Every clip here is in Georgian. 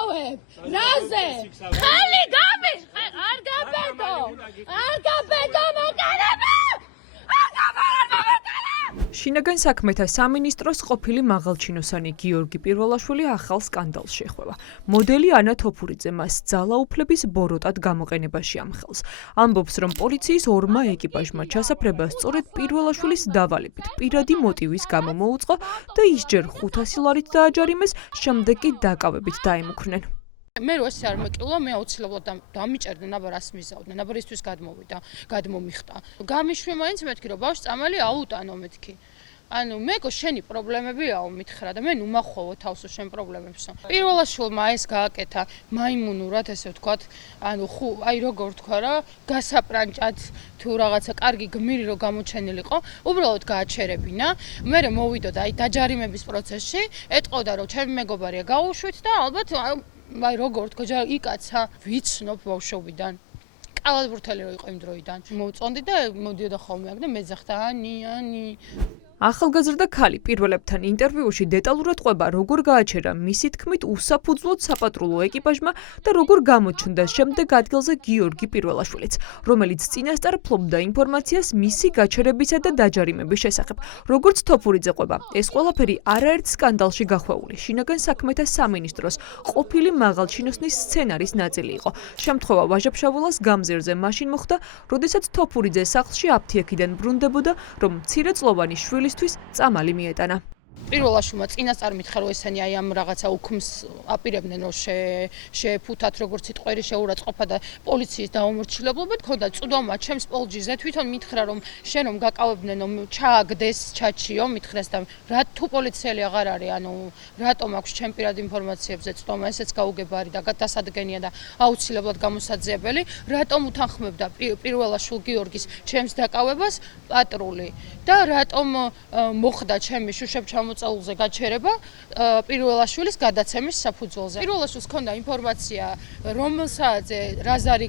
ვიტოვებ? რაზე? ხელი გამიშ, არ გაბედო მოკალები! შინაგან საქმეთა სამინისტროს ყოფილი მაღალჩინოსანი გიორგი პირველაშვილი ახალ სკანდალს შეხვევა. მოდელი ანა თოფურიძე მას ძალაუფლების ბოროტად გამოყენებაში ამხელს. ამბობს, რომ პოლიციის ორმა ეკიპაჟმა ჩასაფრება სწორედ პირველაშვილის დავალებით პირადი მოტივის გამო მოუწყო და ის ჯერ 500 ლარით დააჯარიმეს, შემდეგ კი დაკავებით დაემუქრნენ. მე რო ესე არ მეკილა, მე აუცილებლად დამიჭერდნენ, აბა რას მიზავდნენ, აბა რისთვის გადმოვიდა, გადმომიხტა. გამიშვი მაინც მეთქი, რომ ბავშვს წამალი აუტანო მეთქი. ანუ მეკო შენი პრობლემებიაო მითხრა და მე ნუ მახხოვო თავს შენ პრობლემებსო. პირველაშვილმა ეს გააკეთა მაიმუნურად, ესე ვთქვათ, ანუ აი როგორ ვთქვა რა, გასაპრანჭად თუ რაღაცა კარგი გმირი რო გამოჩენილიყო, უბრალოდ გააჩერებინა. მე მოვიდო და აი დაჯარიმების პროცესში ეტყოდა რომ ჩემი მეგობარია გაუშვით და ალბათ აი როგორ ვთქვა, იკაცა ვიცნობ ბავშვობიდან. კალათბურთელი რო იყო იმ დროიდან. მოვწონდი და მოდიოდა ხოლმე აქ და მეძახდა ანი. ახალგაზრდა ქალი პირველებთან ინტერვიუში დეტალურად ყვება, როგორ გააჩერა მისი თქმით უსაფუძვლოდ საპატრულო ეკიპაჟმა და როგორ გამოჩნდა შემდეგ ადგილზე გიორგი პირველაშვილიც, რომელიც წინასწარ ფლობდა ინფორმაციას მისი გაჩერებისა და დაჯარიმების შესახებ. როგორც თოფურიძე ყვება, ეს ყველაფერი არაერთ სკანდალში გახვეული შინაგან საქმეთა სამინისტროს ყოფილი მაღალჩინოსნის სცენარის ნაწილი იყო. შემთხვევა ვაჟა-ფშაველას გამზირზე მაშინ მოხდა, როდესაც თოფურიძე სახლში აფთიაქიდან ბრუნდებოდა, რომ მცირეწლოვანი შვილი წამალი მიეტანა. პირველაშვილმა წინასწარ მითხრა, რომ ესენი აი ამ რაღაცა უქმს აპირებდნენ, რომ შეეფუთათ როგორც სიტყვერი შეურაცხყოფა და პოლიციის დაუმორჩილებლობა, თქონდა წვდომა ჩემს პოლჯიზე, თვითონ მითხრა, რომ შენ რომ გაკავებდნენ, რომ ჩააგდეს ჩაჩიო, მითხრეს და რა თუ პოლიციელი აღარ არის, ანუ რატომ აქვს ჩემ პირად ინფორმაციებზე წვდომა, ესეც გაუგებარი და დასადგენია და აუცილებლად გამოსაძიებელი, რატომ უთანხმებდა პირველაშვილ გიორგის ჩემს დაკავებას პატრული და რატომ მოხდა ჩემი შუშებ-ჩამოწაულზე გაჩერება პირველაშვილის გადაცემის საფუძველზე. პირველაშვილს ჰქონდა ინფორმაცია, რომ საათზე რაზარი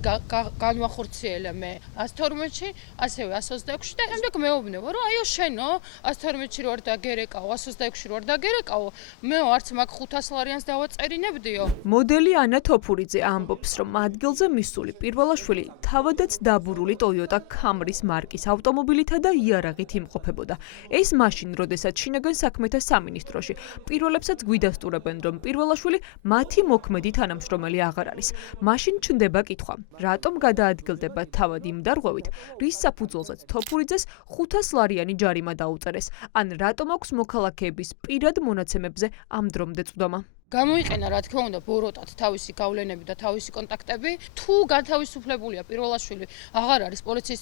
განვახორციელა მე 112-ში, ასევე 126-ში და შემდეგ მეუბნება, რომ აიო შენო 112-ში რო არ დაგერეკაო, 126-ში რო არ დაგერეკაო, მეო არც მაგ 500 ლარიანს დავაწერინებდიო. მოდელი ანა თოფურიძე ამბობს, რომ ადგილზე მისული პირველაშვილი თავადაც დაბურული Toyota Camry-ის მარკის ავტომობილითა და იარაღით იმყოფებოდა. ეს მაშინ, როდესაც შინაგან საქმეთა სამინისტროში პირველებსაც გვიდასტურებენ, რომ პირველაშვილი მათი მოქმედი თანამშრომელი აღარ არის. მაშინ ჩნდება კითხვა, რატომ გადაადგილდება თავად იმ დარღვევით, რის საფუძველზეც თოფურიძეს 500 ლარიანი ჯარიმა დაუწერეს, ან რატომ აქვს მოქალაქეების პირად მონაცემებზე ამ დრომდე წვდომა. გამოიყენა რა თქმა უნდა ბოროტად თავისი გავლენები და თავისი კონტაქტები, თუ განთავისუფლებულია პირველაშვილი აღარ არის პოლიციის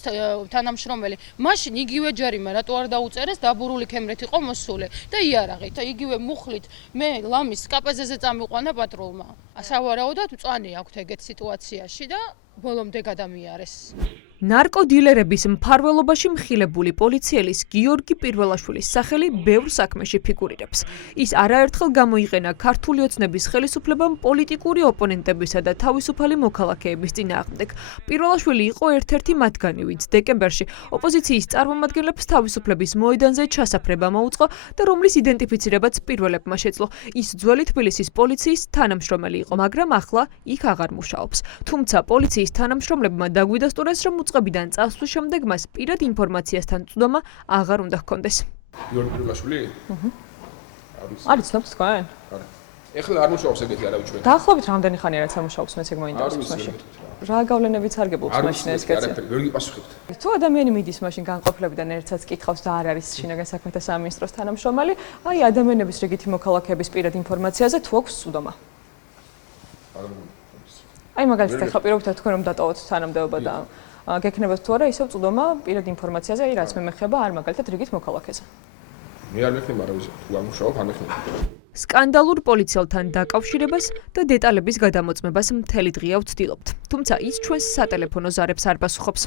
თანამშრომელი, მაშინ იგივე ჯარიმა რატო არ დაუწერეს, დაბურული ქემრეთ იყო მოსული და იარაღით, იგივე მუხლით მე ლამის კაპეზეზე წამიყვანა პატრულმა. სავარაუდოდ მწვანე აქვთ ეგეთ სიტუაციაში და ბოლომდე გადამიარეს. ნარკოდილერების მფარველობაში მხილებული პოლიციელის გიორგი პირველაშვილის სახელი ბევრ საქმეში ფიგურირებს. ის არაერთხელ გამოიყენა ქართული ოცნების ხელისუფლებამ პოლიტიკური ოპონენტებისა და თავისუფალი მოქალაქეების წინააღმდეგ. პირველაშვილი იყო ერთ-ერთი მათგანი, ვინც დეკემბერში ოპოზიციის წარმომადგენლებს თავისუფლების მოედანზე ჩასაფრება მოუწყო და რომლის იდენტიფიცირებაც პირველებმა შეძლო. ის ძველი თბილისის პოლიციის თანამშრომელი იყო, მაგრამ ახლა იქ აღარ მუშაობს. თუმცა პოლიციის თანამშრომლებმა დაგვიდასტურეს, რომ უწყებიდან წასვლის შემდეგ მას პირად ინფორმაციასთან წვდომა აღარ უნდა ჰქონდეს. გიორგი პირველაშვილი? არის ცნობთ თქვენ? არა. ეხლა არ მუშაობს ეგეთი არავის ჩვენ. დაახლოებით რამდენი ხანია რაც ამუშაობს, მეც ეგ მოინტერესებს მაშინ. რა გავლენებიც არ გებობს მაშინ ეს კაცი? ვერ გიპასუხებთ. თუ ადამიანი მიდის მაშინ განყოფილებიდან ერთსაც კითხავს და არ არის შინაგან საქმეთა სამინისტროს თანამშრომელი, აი ადამიანების რიგითი მოქალაქეების პირად ინფორმაციაზე თუ აქვს წვდომა. აი მაგალითად ახლა პირობითად თქვენ რომ დატოვოთ თანამდებობა და გექნებათ თუ არა ისევ წვდომა პირად ინფორმაციაზე, აი რაც მე მეხება არ მაგალითად რიგით მოქალაქეზე. მე არ მეხნებ არავის თუ ამუშაობ არ მეხნებ. სკანდალურ პოლიციელთან დაკავშირებას და დეტალების გადამოწმებას მთელი დღეა ვცდილობთ. თუმცა ის ჩვენს სატელეფონო ზარებს არ პასუხობს.